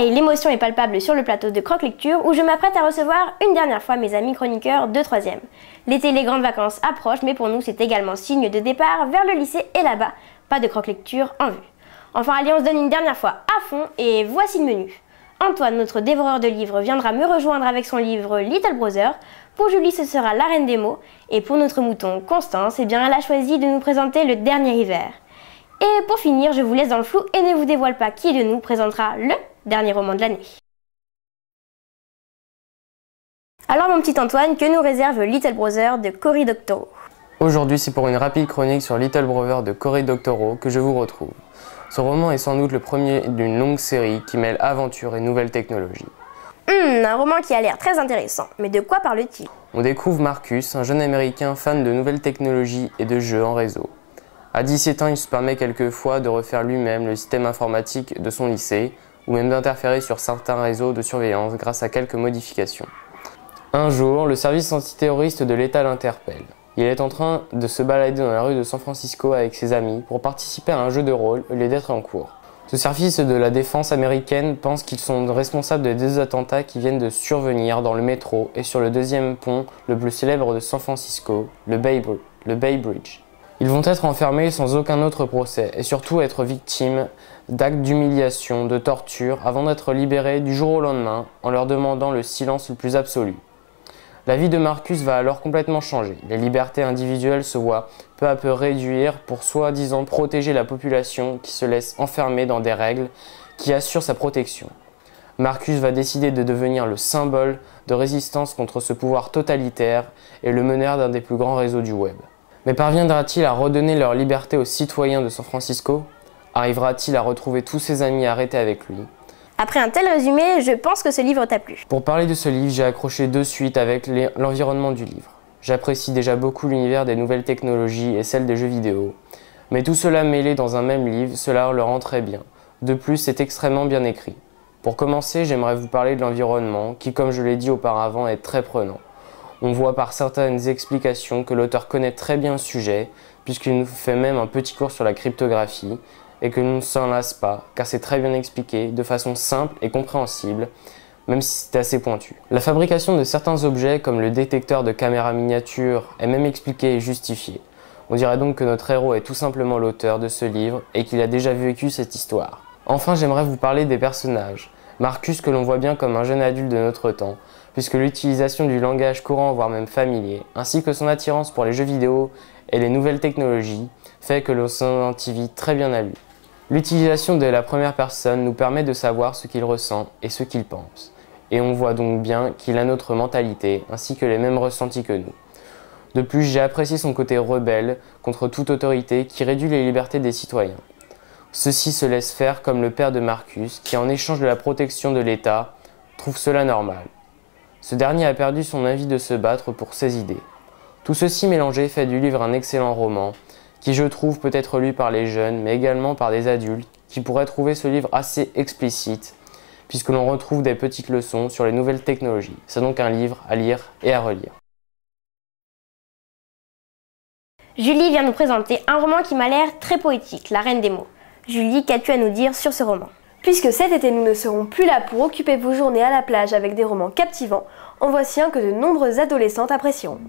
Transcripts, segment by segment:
Pareil, l'émotion est palpable sur le plateau de Croque Lecture où je m'apprête à recevoir une dernière fois mes amis chroniqueurs de 3e. L'été et les grandes vacances approchent, mais pour nous c'est également signe de départ vers le lycée et là-bas, pas de Croque Lecture en vue. Enfin allez, on se donne une dernière fois à fond et voici le menu. Antoine, notre dévoreur de livres, viendra me rejoindre avec son livre Little Brother. Pour Julie, ce sera la reine des mots. Et pour notre mouton, Constance, eh bien, elle a choisi de nous présenter Le Dernier Hiver. Et pour finir, je vous laisse dans le flou et ne vous dévoile pas qui de nous présentera le dernier roman de l'année. Alors mon petit Antoine, que nous réserve Little Brother de Cory Doctorow? Aujourd'hui, c'est pour une rapide chronique sur Little Brother de Cory Doctorow que je vous retrouve. Ce roman est sans doute le premier d'une longue série qui mêle aventure et nouvelles technologies. Un roman qui a l'air très intéressant, mais de quoi parle-t-il? On découvre Marcus, un jeune américain fan de nouvelles technologies et de jeux en réseau. À 17 ans, il se permet quelquefois de refaire lui-même le système informatique de son lycée, ou même d'interférer sur certains réseaux de surveillance grâce à quelques modifications. Un jour, le service antiterroriste de l'État l'interpelle. Il est en train de se balader dans la rue de San Francisco avec ses amis pour participer à un jeu de rôle au lieu d'être en cours. Ce service de la défense américaine pense qu'ils sont responsables des deux attentats qui viennent de survenir dans le métro et sur le deuxième pont le plus célèbre de San Francisco, le Bay Bridge. Ils vont être enfermés sans aucun autre procès et surtout être victimes d'actes d'humiliation, de torture avant d'être libérés du jour au lendemain en leur demandant le silence le plus absolu. La vie de Marcus va alors complètement changer. Les libertés individuelles se voient peu à peu réduire pour soi-disant protéger la population qui se laisse enfermer dans des règles qui assurent sa protection. Marcus va décider de devenir le symbole de résistance contre ce pouvoir totalitaire et le meneur d'un des plus grands réseaux du web. Mais parviendra-t-il à redonner leur liberté aux citoyens de San Francisco? Arrivera-t-il à retrouver tous ses amis arrêtés avec lui? Après un tel résumé, je pense que ce livre t'a plu. Pour parler de ce livre, j'ai accroché de suite avec l'environnement du livre. J'apprécie déjà beaucoup l'univers des nouvelles technologies et celle des jeux vidéo. Mais tout cela mêlé dans un même livre, cela le rend très bien. De plus, c'est extrêmement bien écrit. Pour commencer, j'aimerais vous parler de l'environnement, qui, comme je l'ai dit auparavant, est très prenant. On voit par certaines explications que l'auteur connaît très bien le sujet, puisqu'il nous fait même un petit cours sur la cryptographie, et que l'on ne s'en lasse pas, car c'est très bien expliqué, de façon simple et compréhensible, même si c'est assez pointu. La fabrication de certains objets, comme le détecteur de caméra miniature, est même expliquée et justifiée. On dirait donc que notre héros est tout simplement l'auteur de ce livre et qu'il a déjà vécu cette histoire. Enfin, j'aimerais vous parler des personnages. Marcus, que l'on voit bien comme un jeune adulte de notre temps, puisque l'utilisation du langage courant, voire même familier, ainsi que son attirance pour les jeux vidéo et les nouvelles technologies, fait que l'on s'identifie très bien à lui. L'utilisation de la première personne nous permet de savoir ce qu'il ressent et ce qu'il pense. Et on voit donc bien qu'il a notre mentalité ainsi que les mêmes ressentis que nous. De plus, j'ai apprécié son côté rebelle contre toute autorité qui réduit les libertés des citoyens. Ceux-ci se laissent faire comme le père de Marcus qui, en échange de la protection de l'État, trouve cela normal. Ce dernier a perdu son envie de se battre pour ses idées. Tout ceci mélangé fait du livre un excellent roman qui, je trouve, peut être lu par les jeunes, mais également par des adultes, qui pourraient trouver ce livre assez explicite, puisque l'on retrouve des petites leçons sur les nouvelles technologies. C'est donc un livre à lire et à relire. Julie vient nous présenter un roman qui m'a l'air très poétique, La Reine des mots. Julie, qu'as-tu à nous dire sur ce roman? Puisque cet été nous ne serons plus là pour occuper vos journées à la plage avec des romans captivants, en voici un que de nombreuses adolescentes apprécieront.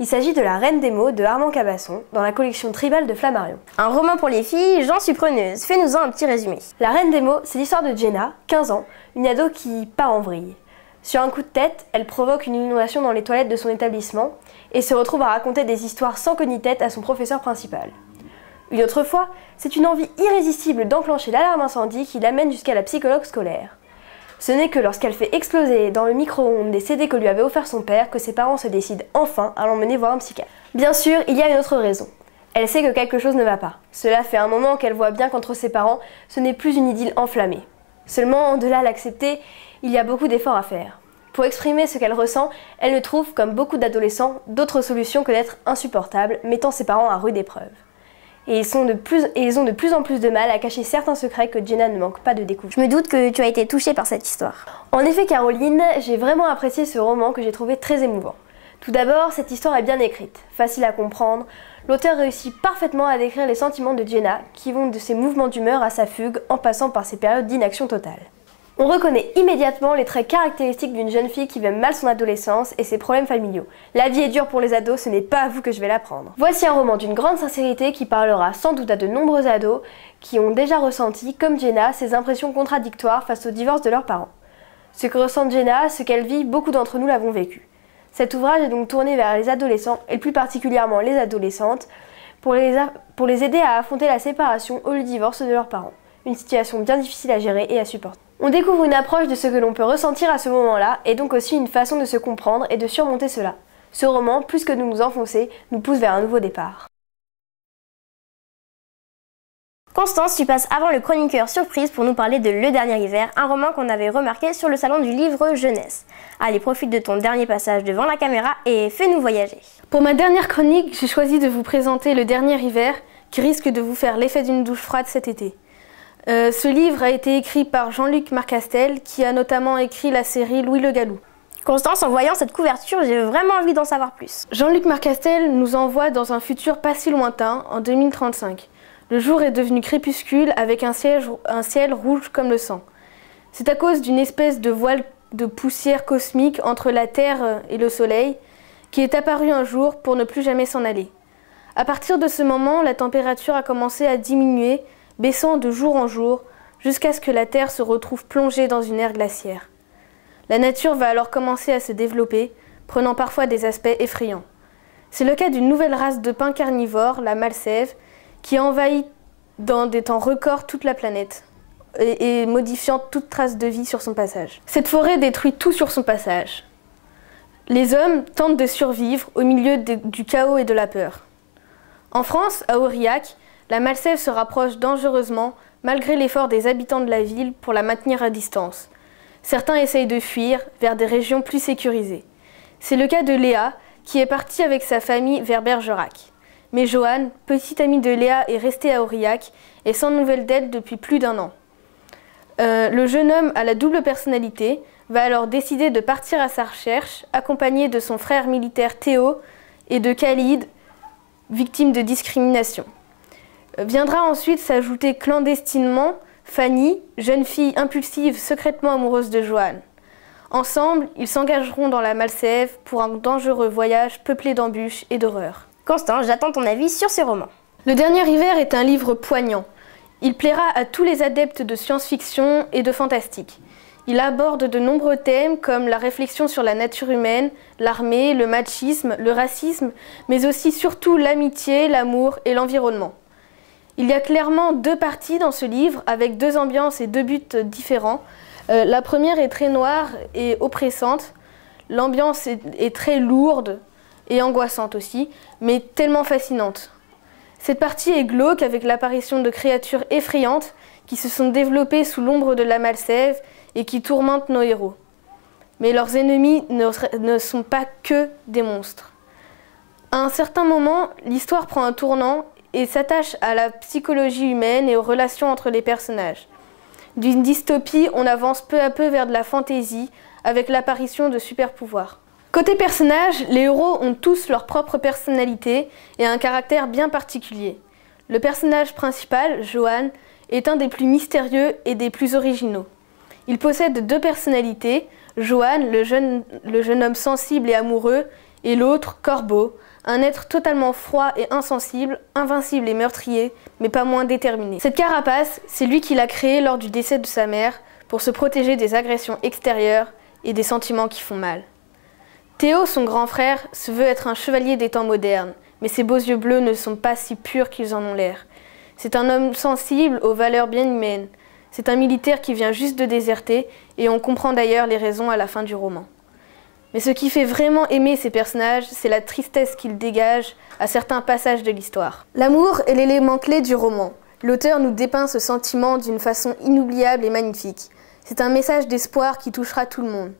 Il s'agit de La Reine des mots de Armand Cabasson, dans la collection Tribal de Flammarion. Un roman pour les filles, j'en suis preneuse. Fais-nous-en un petit résumé. La Reine des mots, c'est l'histoire de Jenna, 15 ans, une ado qui part en vrille. Sur un coup de tête, elle provoque une inondation dans les toilettes de son établissement et se retrouve à raconter des histoires sans queue ni tête à son professeur principal. Une autre fois, c'est une envie irrésistible d'enclencher l'alarme incendie qui l'amène jusqu'à la psychologue scolaire. Ce n'est que lorsqu'elle fait exploser dans le micro-ondes des CD que lui avait offert son père que ses parents se décident enfin à l'emmener voir un psychiatre. Bien sûr, il y a une autre raison. Elle sait que quelque chose ne va pas. Cela fait un moment qu'elle voit bien qu'entre ses parents, ce n'est plus une idylle enflammée. Seulement, de là à l'accepter, il y a beaucoup d'efforts à faire. Pour exprimer ce qu'elle ressent, elle ne trouve, comme beaucoup d'adolescents, d'autres solutions que d'être insupportable, mettant ses parents à rude épreuve. Et ils ont de plus en plus de mal à cacher certains secrets que Jenna ne manque pas de découvrir. Je me doute que tu as été touchée par cette histoire. En effet, Caroline, j'ai vraiment apprécié ce roman que j'ai trouvé très émouvant. Tout d'abord, cette histoire est bien écrite, facile à comprendre. L'auteur réussit parfaitement à décrire les sentiments de Jenna, qui vont de ses mouvements d'humeur à sa fugue, en passant par ses périodes d'inaction totale. On reconnaît immédiatement les traits caractéristiques d'une jeune fille qui vit mal son adolescence et ses problèmes familiaux. La vie est dure pour les ados, ce n'est pas à vous que je vais l'apprendre. Voici un roman d'une grande sincérité qui parlera sans doute à de nombreux ados qui ont déjà ressenti, comme Jenna, ces impressions contradictoires face au divorce de leurs parents. Ce que ressent Jenna, ce qu'elle vit, beaucoup d'entre nous l'avons vécu. Cet ouvrage est donc tourné vers les adolescents, et plus particulièrement les adolescentes, pour les aider à affronter la séparation ou le divorce de leurs parents. Une situation bien difficile à gérer et à supporter. On découvre une approche de ce que l'on peut ressentir à ce moment-là, et donc aussi une façon de se comprendre et de surmonter cela. Ce roman, plus que de nous enfoncer, nous pousse vers un nouveau départ. Constance, tu passes avant le chroniqueur surprise pour nous parler de Le Dernier Hiver, un roman qu'on avait remarqué sur le salon du livre jeunesse. Allez, profite de ton dernier passage devant la caméra et fais-nous voyager. Pour ma dernière chronique, j'ai choisi de vous présenter Le Dernier Hiver, qui risque de vous faire l'effet d'une douche froide cet été. Ce livre a été écrit par Jean-Luc Marcastel, qui a notamment écrit la série Louis le Gallou. Constance, en voyant cette couverture, j'ai vraiment envie d'en savoir plus. Jean-Luc Marcastel nous envoie dans un futur pas si lointain, en 2035. Le jour est devenu crépuscule avec un ciel rouge comme le sang. C'est à cause d'une espèce de voile de poussière cosmique entre la Terre et le Soleil qui est apparue un jour pour ne plus jamais s'en aller. À partir de ce moment, la température a commencé à diminuer, baissant de jour en jour, jusqu'à ce que la Terre se retrouve plongée dans une ère glaciaire. La nature va alors commencer à se développer, prenant parfois des aspects effrayants. C'est le cas d'une nouvelle race de pins carnivores, la malsève, qui a envahi dans des temps records toute la planète et modifiant toute trace de vie sur son passage. Cette forêt détruit tout sur son passage. Les hommes tentent de survivre au milieu du chaos et de la peur. En France, à Aurillac, la malsève se rapproche dangereusement malgré l'effort des habitants de la ville pour la maintenir à distance. Certains essayent de fuir vers des régions plus sécurisées. C'est le cas de Léa, qui est partie avec sa famille vers Bergerac. Mais Joanne, petite amie de Léa, est restée à Aurillac et sans nouvelles d'elle depuis plus d'1 an. Le jeune homme à la double personnalité va alors décider de partir à sa recherche, accompagné de son frère militaire Théo et de Khalid, victime de discrimination. Viendra ensuite s'ajouter clandestinement Fanny, jeune fille impulsive secrètement amoureuse de Joanne. Ensemble, ils s'engageront dans la Malsève pour un dangereux voyage peuplé d'embûches et d'horreurs. Constance, j'attends ton avis sur ce roman. Le Dernier Hiver est un livre poignant. Il plaira à tous les adeptes de science-fiction et de fantastique. Il aborde de nombreux thèmes comme la réflexion sur la nature humaine, l'armée, le machisme, le racisme, mais aussi surtout l'amitié, l'amour et l'environnement. Il y a clairement 2 parties dans ce livre, avec 2 ambiances et 2 buts différents. La première est très noire et oppressante. L'ambiance est très lourde et angoissante aussi, mais tellement fascinante. Cette partie est glauque avec l'apparition de créatures effrayantes qui se sont développées sous l'ombre de la Malsève et qui tourmentent nos héros. Mais leurs ennemis ne sont pas que des monstres. À un certain moment, l'histoire prend un tournant et s'attache à la psychologie humaine et aux relations entre les personnages. D'une dystopie, on avance peu à peu vers de la fantaisie avec l'apparition de super-pouvoirs. Côté personnages, les héros ont tous leur propre personnalité et un caractère bien particulier. Le personnage principal, Johan, est un des plus mystérieux et des plus originaux. Il possède 2 personnalités, Johan, le jeune homme sensible et amoureux, et l'autre, Corbeau, un être totalement froid et insensible, invincible et meurtrier, mais pas moins déterminé. Cette carapace, c'est lui qui l'a créée lors du décès de sa mère pour se protéger des agressions extérieures et des sentiments qui font mal. Théo, son grand frère, se veut être un chevalier des temps modernes, mais ses beaux yeux bleus ne sont pas si purs qu'ils en ont l'air. C'est un homme sensible aux valeurs bien humaines. C'est un militaire qui vient juste de déserter, et on comprend d'ailleurs les raisons à la fin du roman. Mais ce qui fait vraiment aimer ces personnages, c'est la tristesse qu'ils dégagent à certains passages de l'histoire. L'amour est l'élément clé du roman. L'auteur nous dépeint ce sentiment d'une façon inoubliable et magnifique. C'est un message d'espoir qui touchera tout le monde.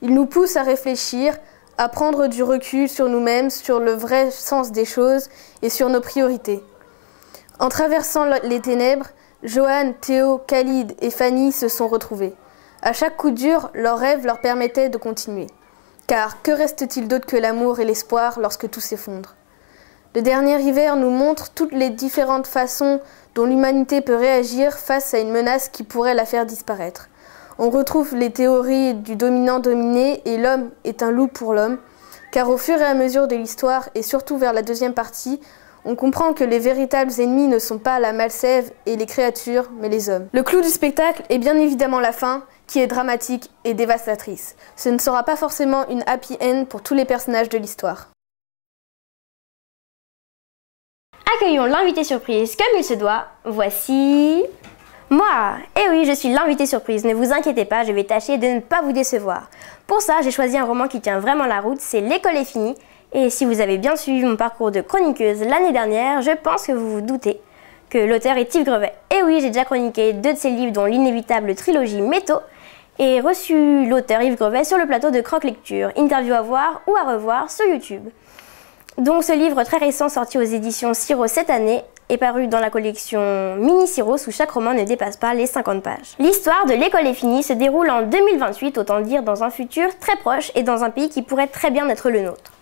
Il nous pousse à réfléchir, à prendre du recul sur nous-mêmes, sur le vrai sens des choses et sur nos priorités. En traversant les ténèbres, Johan, Théo, Khalid et Fanny se sont retrouvés. À chaque coup dur, leurs rêves leur permettaient de continuer. Car que reste-t-il d'autre que l'amour et l'espoir lorsque tout s'effondre? Le Dernier Hiver nous montre toutes les différentes façons dont l'humanité peut réagir face à une menace qui pourrait la faire disparaître. On retrouve les théories du dominant-dominé et l'homme est un loup pour l'homme, car au fur et à mesure de l'histoire, et surtout vers la deuxième partie, on comprend que les véritables ennemis ne sont pas la malsève et les créatures, mais les hommes. Le clou du spectacle est bien évidemment la fin, qui est dramatique et dévastatrice. Ce ne sera pas forcément une happy end pour tous les personnages de l'histoire. Accueillons l'invité surprise comme il se doit. Voici... moi! Eh oui, je suis l'invité surprise. Ne vous inquiétez pas, je vais tâcher de ne pas vous décevoir. Pour ça, j'ai choisi un roman qui tient vraiment la route, c'est L'école est finie. Et si vous avez bien suivi mon parcours de chroniqueuse l'année dernière, je pense que vous vous doutez que l'auteur est Yves Grevet. Eh oui, j'ai déjà chroniqué 2 de ses livres, dont l'inévitable trilogie Métaux, et reçu l'auteur Yves Grevet sur le plateau de Croque Lecture, interview à voir ou à revoir sur YouTube. Donc ce livre très récent, sorti aux éditions Siro cette année, est paru dans la collection Mini Siro, où chaque roman ne dépasse pas les 50 pages. L'histoire de L'école est finie se déroule en 2028, autant dire dans un futur très proche et dans un pays qui pourrait très bien être le nôtre.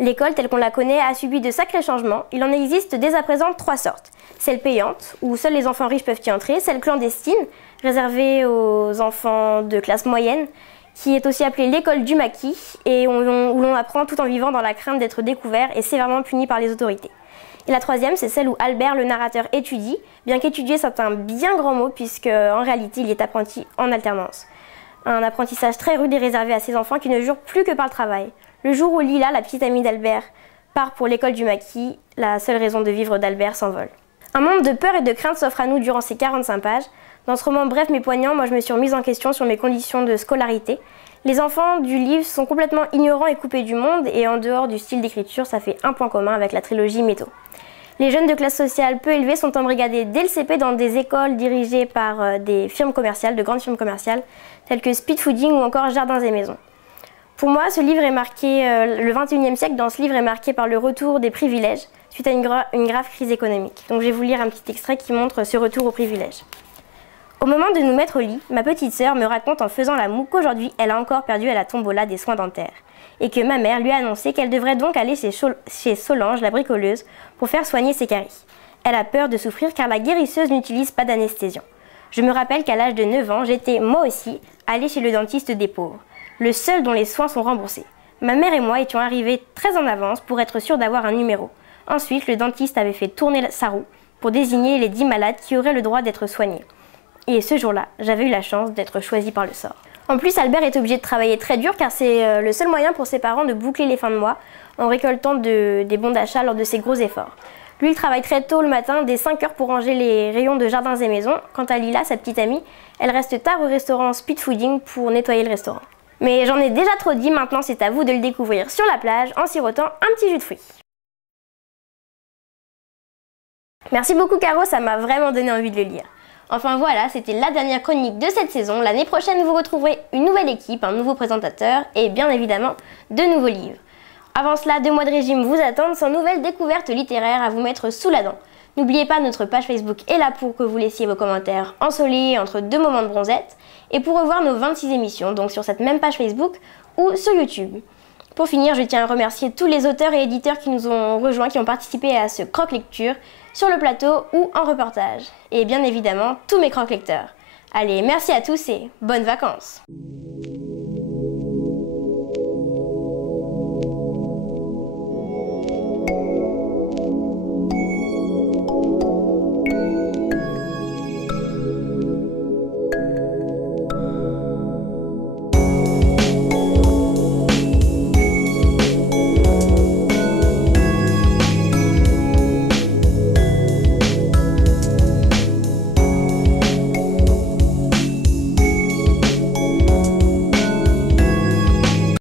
L'école telle qu'on la connaît a subi de sacrés changements. Il en existe dès à présent 3 sortes. Celle payante, où seuls les enfants riches peuvent y entrer, celle clandestine, réservée aux enfants de classe moyenne, qui est aussi appelée l'école du maquis, et où l'on apprend tout en vivant dans la crainte d'être découvert et sévèrement puni par les autorités. Et la troisième, c'est celle où Albert, le narrateur, étudie, bien qu'étudier c'est un bien grand mot, puisque en réalité il est apprenti en alternance. Un apprentissage très rude et réservé à ces enfants qui ne jurent plus que par le travail. Le jour où Lila, la petite amie d'Albert, part pour l'école du maquis, la seule raison de vivre d'Albert s'envole. Un monde de peur et de crainte s'offre à nous durant ces 45 pages. Dans ce roman bref mais poignant, moi je me suis remise en question sur mes conditions de scolarité. Les enfants du livre sont complètement ignorants et coupés du monde, et en dehors du style d'écriture, ça fait un point commun avec la trilogie Métaux. Les jeunes de classe sociale peu élevée sont embrigadés dès le CP dans des écoles dirigées par des firmes commerciales, de grandes firmes commerciales, telles que Speed Fooding ou encore Jardins et Maisons. Pour moi, ce livre est marqué, le XXIe siècle dans ce livre est marqué par le retour des privilèges suite à une grave crise économique. Donc je vais vous lire un petit extrait qui montre ce retour aux privilèges. Au moment de nous mettre au lit, ma petite sœur me raconte en faisant la moue qu'aujourd'hui elle a encore perdu à la tombola des soins dentaires et que ma mère lui a annoncé qu'elle devrait donc aller chez Solange, la bricoleuse, pour faire soigner ses caries. Elle a peur de souffrir car la guérisseuse n'utilise pas d'anesthésiant. Je me rappelle qu'à l'âge de 9 ans, j'étais moi aussi allée chez le dentiste des pauvres, le seul dont les soins sont remboursés. Ma mère et moi étions arrivés très en avance pour être sûrs d'avoir un numéro. Ensuite, le dentiste avait fait tourner sa roue pour désigner les 10 malades qui auraient le droit d'être soignés. Et ce jour-là, j'avais eu la chance d'être choisie par le sort. En plus, Albert est obligé de travailler très dur car c'est le seul moyen pour ses parents de boucler les fins de mois en récoltant des bons d'achat lors de ses gros efforts. Lui, il travaille très tôt le matin, dès 5 heures pour ranger les rayons de Jardins et Maisons. Quant à Lila, sa petite amie, elle reste tard au restaurant Speed Fooding pour nettoyer le restaurant. Mais j'en ai déjà trop dit, maintenant c'est à vous de le découvrir sur la plage en sirotant un petit jus de fruits. Merci beaucoup Caro, ça m'a vraiment donné envie de le lire. Enfin voilà, c'était la dernière chronique de cette saison. L'année prochaine, vous retrouverez une nouvelle équipe, un nouveau présentateur et bien évidemment de nouveaux livres. Avant cela, 2 mois de régime vous attendent sans nouvelles découvertes littéraires à vous mettre sous la dent. N'oubliez pas, notre page Facebook est là pour que vous laissiez vos commentaires ensoleillés entre 2 moments de bronzette et pour revoir nos 26 émissions, donc sur cette même page Facebook ou sur YouTube. Pour finir, je tiens à remercier tous les auteurs et éditeurs qui nous ont rejoints, qui ont participé à ce Croque Lecture sur le plateau ou en reportage. Et bien évidemment, tous mes croque lecteurs. Allez, merci à tous et bonnes vacances!